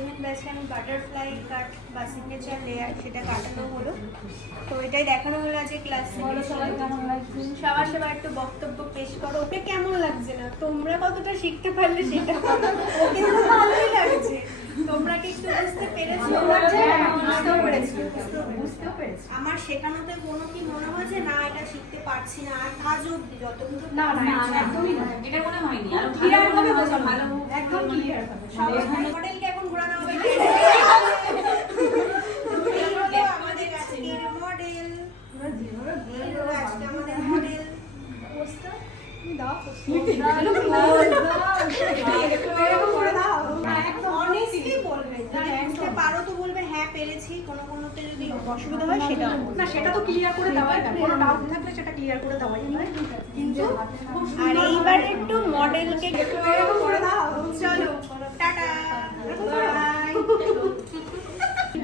11th ব্যাচে আমি butterfly কাট বা সিগনেচার লেয়ার সেটা কাটানো হলো। তো এটাই দেখানো হলো আজকে ক্লাস। সবাই কেমন লাগছে? সবার একটু বক্তব্য পেশ করো। ওকে কেমন লাগছে না, তোমরা কতটা শিখতে পারলে সেটা বলো। ওকে তো ভালোই লাগছে। তোমরা কি একটু বুঝতে পেরেছো? বুঝতেও পেরেছি। আমার শেখানোতে কোনো কি মনে হয় যে না এটা শিখতে পারছি না, আর আজ অব্দি যতগুলো না একদমই না, এটা মনে হয়নি। আর ক্লিয়ার হবে ভালো ভালো, একদম ক্লিয়ার হবে। সবাই মডেলকে এখন ঘোরানো হবে। আমাদের আজকের মডেল, আজকে আমাদের মডেল অনেস্টলি বলবে, যদি বুঝতে পারো তো বলবে হ্যাঁ পেরেছি, কোনোতে যদি অসুবিধা হয় সেটা না, সেটা তো ক্লিয়ার করে দেওয়াই যায়, কোনো ডাউট থাকলে সেটা ক্লিয়ার করে দেওয়াই যায়। কিন্তু আর এইবার একটু মডেলকে করে দাও। চলো টাটা, বাই।